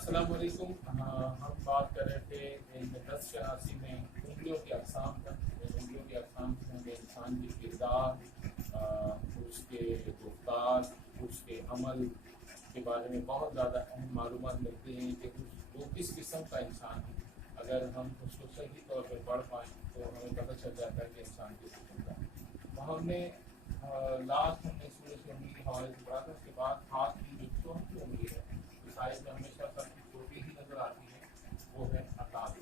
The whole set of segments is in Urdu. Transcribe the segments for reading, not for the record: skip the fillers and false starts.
السلام علیکم۔ ہم بات کر رہے تھے دس شناسی میں انگلیوں کی اقسام پر۔ انگلیوں کی اقسام میں انسان کی کردار، اس کے گفتار، اس کے عمل کے بارے میں بہت زیادہ اہم معلومات ملتی ہیں کہ وہ کس قسم کا انسان ہے۔ اگر ہم اس کو صحیح طور پہ پڑھ پائیں تو ہمیں پتہ چل جاتا ہے کہ انسان کس قسم کا ہے۔ تو ہم نے لاسٹ ہم نے سورج کی انگلی کے حوالے سے پڑھا تھا۔ اس کے بعد ہاتھ کی جو چوتھی انگلی ہے، سائز میں ہمیشہ سب سے چھوٹی ہی نظر آتی ہے، وہ ہے عطار۔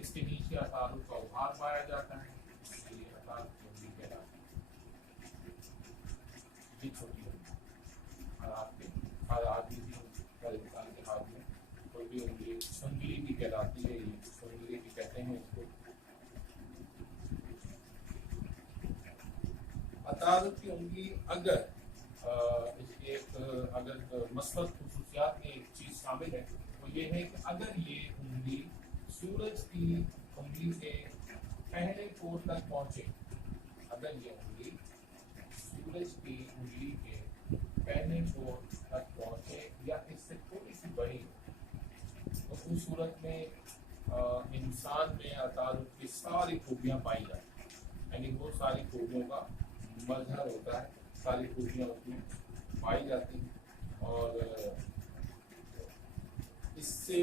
اس کے نیچے عطار کا ابھار پایا جاتا ہے، اس لیے عطار کی انگلی کہلاتی ہے۔ یہ چھوٹی انگلی اور آپ کے ہر آدمی کی ہر انسان کے ہاتھ میں کوئی بھی انگلی سنگلی بھی کہلاتی ہے، یہ سنگلی بھی کہتے ہیں اس کو۔ عطار کی انگلی اگر اس کی ایک مثبت خصوصیات میں ایک چیز شامل ہے، وہ یہ ہے کہ اگر یہ انگلی سورج کی انگلی کے پہلے کور تک پہنچے، اگر یہ انگلی سورج کی انگلی کے پہلے کور تک پہنچے یا اس سے تھوڑی سی بڑی ہو، تو اس صورت میں انسان میں عطار کی ساری خوبیاں پائی جاتی ہیں، یعنی وہ ساری خوبیوں کا مظہر ہوتا ہے، ساری خوبیاں اس میں پائی جاتی ہیں۔ اور اس سے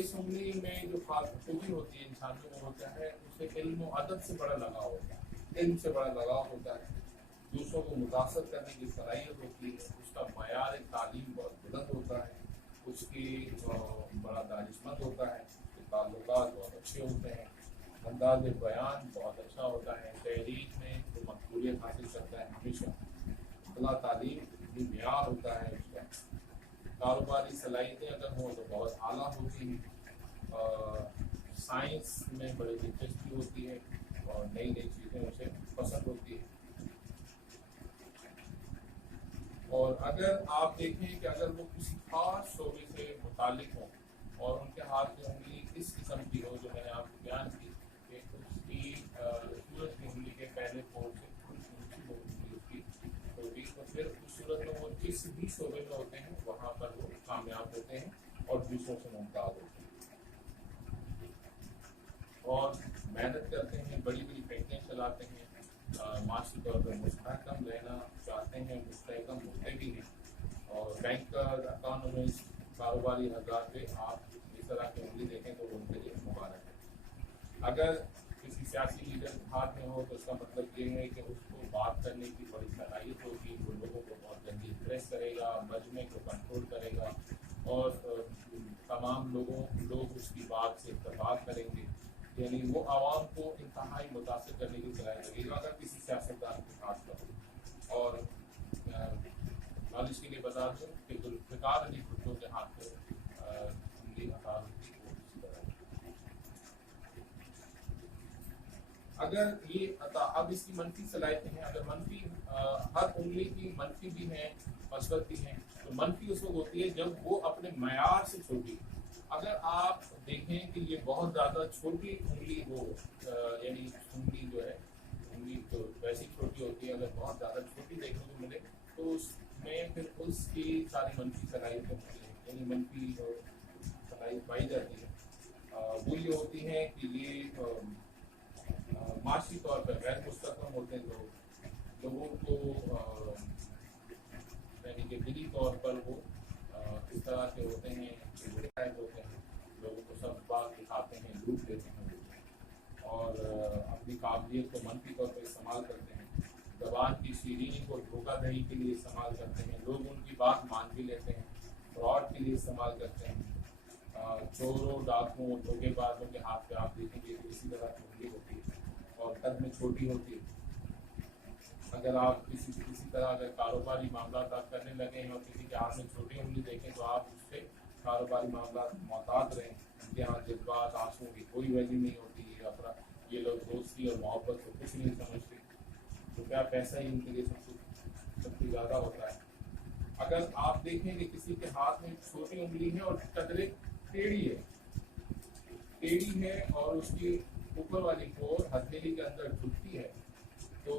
اس انگلی میں جو خاص خوبی ہوتی ہے انسان میں، وہ ہوتا ہے اسے علم و ادب سے بڑا لگاؤ ہوتا ہے، علم سے بڑا لگاؤ ہوتا ہے، دوسروں کو متاثر کرنے کی صلاحیت ہوتی ہے، اس کا معیار تعلیم بہت بلند ہوتا ہے، اس کی بڑا دانشمند ہوتا ہے، اس کے تعلقات بہت اچھے ہوتے ہیں، انداز بیان بہت اچھا ہوتا ہے، تحریر میں وہ مقبولیت حاصل کرتا ہے ہمیشہ، اعلیٰ تعلیم بھی معیار ہوتا ہے اس کا، کاروباری صلاحیتیں اگر ہوں تو بہت اعلیٰ ہوتی ہیں، سائنس میں بڑی دلچسپی ہوتی ہے اور نئی نئی چیزیں اسے پسند ہوتی ہیں۔ اور اگر آپ دیکھیں کہ اگر وہ کسی خاص شعبے سے متعلق ہوں اور ان کے ہاتھ میں انگلی اس قسم کی ہو جو میں نے آپ کو بیان کی کہ اس کی سورج کی انگلی کے پہلے کور سے تھوڑی سی اونچی ہو انگلی اس کی چھوٹی، تو پھر اس صورت میں وہ جس بھی شعبے میں ہوتے ہیں وہاں پر وہ کامیاب ہوتے ہیں اور دوسروں سے ممتاز ہوتے ہیں اور محنت کرتے ہیں، بڑی بڑی فیکٹریاں چلاتے ہیں، معاشی طور پر مستحکم رہنا چاہتے ہیں، مستحکم ہوتے بھی ہیں، اور بینکر، اکانومسٹ، کاروباری حضرات پہ آپ اس طرح کی انگلی دیکھیں تو ان کے لیے مبارک ہے۔ اگر کسی سیاسی لیڈر کے ہاتھ میں ہو تو اس کا مطلب یہ ہے کہ اس کو بات کرنے کی بڑی صلاحیت ہوگی، وہ لوگوں کو بہت جلدی امپریس کرے گا، مجمع کو کنٹرول کرے گا اور تمام لوگ اس کی بات سے اتفاق کریں گے، یعنی وہ عوام کو انتہائی متاثر کرنے کی صلاحیت رکھے گا اگر کسی سیاستدان کے ہاتھ میں ہو۔ اور نالج کے لیے بتا دوں کہ ذوالفقار علی بھٹو کے ہاتھ میں انگلی عطار ہوتی ہے، وہ اسی طرح اگر یہ اب اس کی منفی صلاحیتیں ہیں، اگر منفی ہر انگلی کی منفی بھی ہیں مثبت بھی ہیں، تو منفی اس وقت ہوتی ہے جب وہ اپنے معیار سے چھوٹی، اگر آپ دیکھیں کہ یہ بہت زیادہ چھوٹی انگلی ہو، یعنی انگلی جو ہے انگلی تو ویسی چھوٹی ہوتی ہے، اگر بہت زیادہ چھوٹی دیکھنے کو ملے تو اس میں پھر اس کی ساری منفی صلاحیتیں ہوتی ہیں، یعنی منفی صلاحیت پائی جاتی ہے، وہ یہ ہوتی ہے کہ یہ معاشی طور پر غیر مستحکم ہوتے ہیں، لوگوں کو یعنی کہ دلی طور پر وہ اس طرح کے ہوتے ہیں کہ ہوتے ہیں، لوگوں کو سب بات دکھاتے ہیں، لوٹ لیتے ہیں اور اپنی قابلیت کو منفی طور پر استعمال کرتے ہیں، زبان کی شیرینی کو دھوکہ دہی کے لیے استعمال کرتے ہیں، لوگ ان کی بات مان بھی لیتے ہیں، فراڈ کے لیے استعمال کرتے ہیں، چوروں، ڈاکوؤں، دھوکے بازوں کے ہاتھ پہ آپ دیکھیں گے کہ اسی طرح کی انگلی ہوتی ہے اور قد میں چھوٹی ہوتی ہے۔ اگر آپ کسی طرح اگر کاروباری معاملات آپ کرنے لگے ہیں اور کسی کے ہاتھ میں چھوٹی انگلی دیکھیں تو آپ اس سے کاروباری معاملات محتاط رہیں، ان کے ہاں جذبات، آنسوں کی کوئی ویلیو نہیں ہوتی ہے، یہ لوگ دوستی اور محبت کو کچھ نہیں سمجھتے، روپیہ پیسہ ہی ان کے لیے سب سے زیادہ ہوتا ہے۔ اگر آپ دیکھیں کہ کسی کے ہاتھ میں چھوٹی انگلی ہے اور قدرے ٹیڑھی ہے اور اس کی اوپر والی کور ہتھیلی کے اندر ڈھکتی ہے، تو